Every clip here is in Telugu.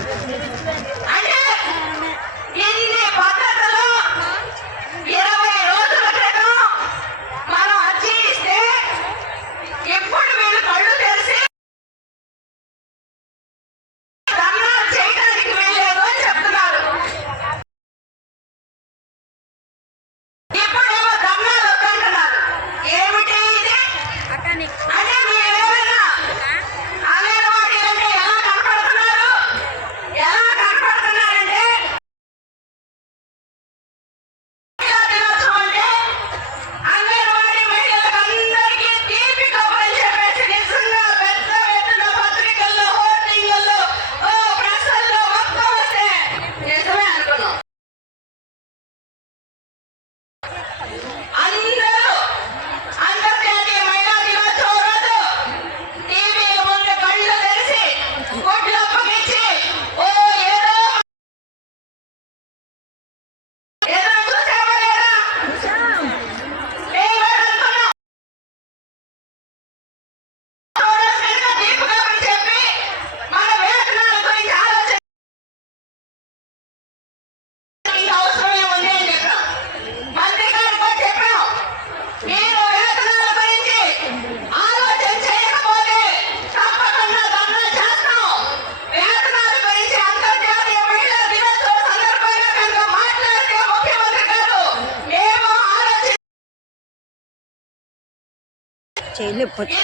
全然分かります。చేయలేకపోతే.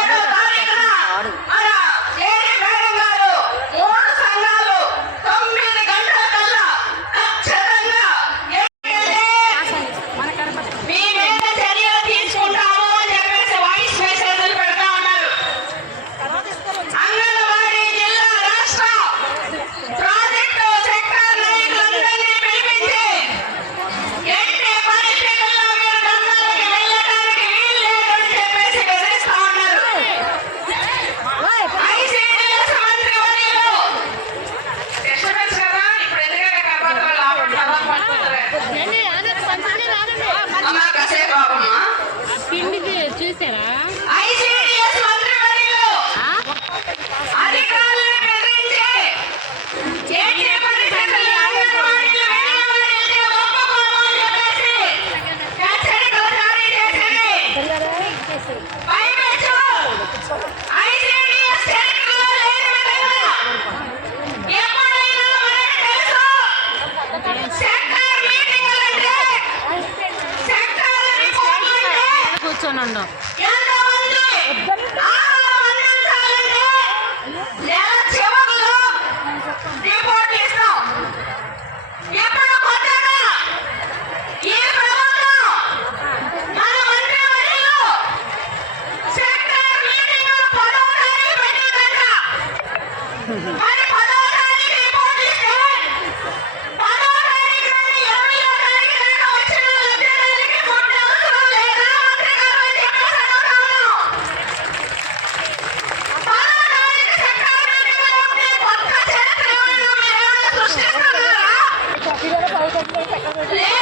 ఇదిగో なんだ。Yeah.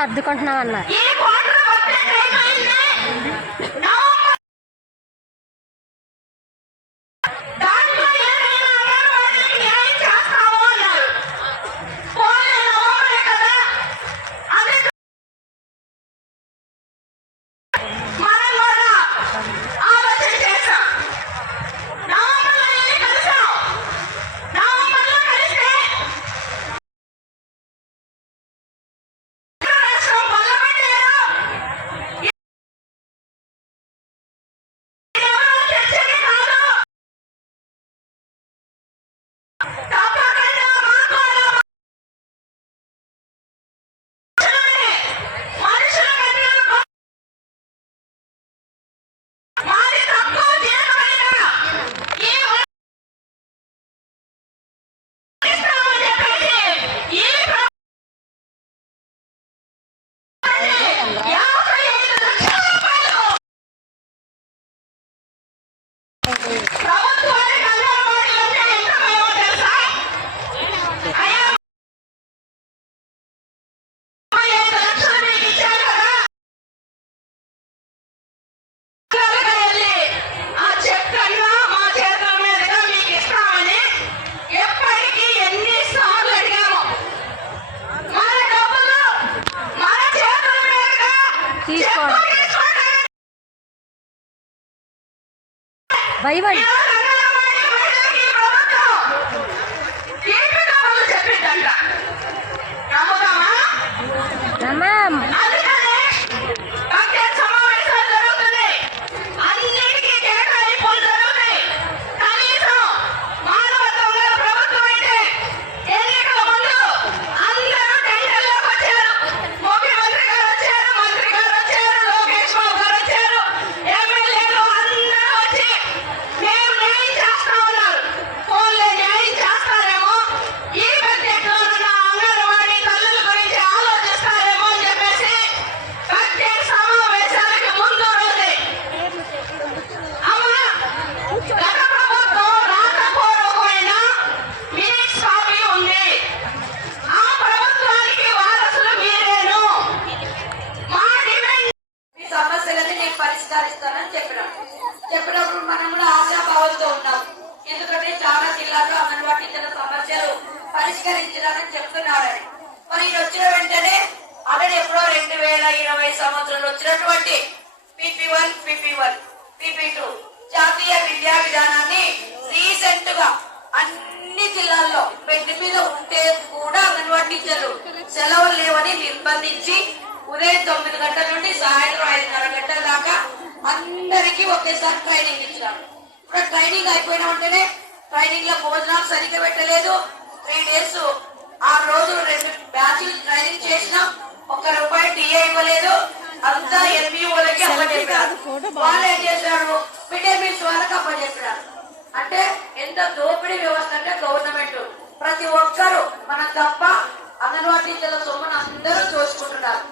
సర్దుకుంటున్నాం అన్నారు భయపడి రమ్మా అంగీకరించినానని చెప్తున్నారని మరి వచ్చిన వెంటనే ఆల్రెడీ ఎప్పుడో రెండు వేల ఇరవై సంవత్సరంలో వచ్చినటువంటి PP one PP one PP two జాతీయ విద్యా విధానాన్ని రీసెంట్గా అన్ని జిల్లాల్లో బెడ్ మీద ఉంటే కూడా అనువర్తించరు సెలవు సెలవులు లేవని నిర్బంధించి ఉదయం తొమ్మిది గంటల నుండి సాయంత్రం ఐదున్నర గంటల దాకా అందరికీ ఒకేసారి ట్రైనింగ్ ఇచ్చినారు. ఇప్పుడు ట్రైనింగ్ అయిపోయిన వెంటనే ట్రైనింగ్లో భోజనాలు సరిగ్గా పెట్టలేదు. త్రీ డేస్ ఆరు రోజులు రెండు బ్యాచ్లు ట్రైనింగ్ చేసినాం. ఒక్క రూపాయి టీఏ ఇవ్వలేదు. అంతా ఎన్బిఓలకి అప్పచెప్పారు వాళ్ళు ఏం చేశారు విటమిన్స్ వాళ్ళకి అప్పచెప్పారు అంటే ఎంత దోపిడీ వ్యవస్థ అంటే గవర్నమెంట్. ప్రతి ఒక్కరు మనం తప్ప అంగన్వాడీ జిల్లా సొమ్మును అందరూ చూసుకుంటున్నారు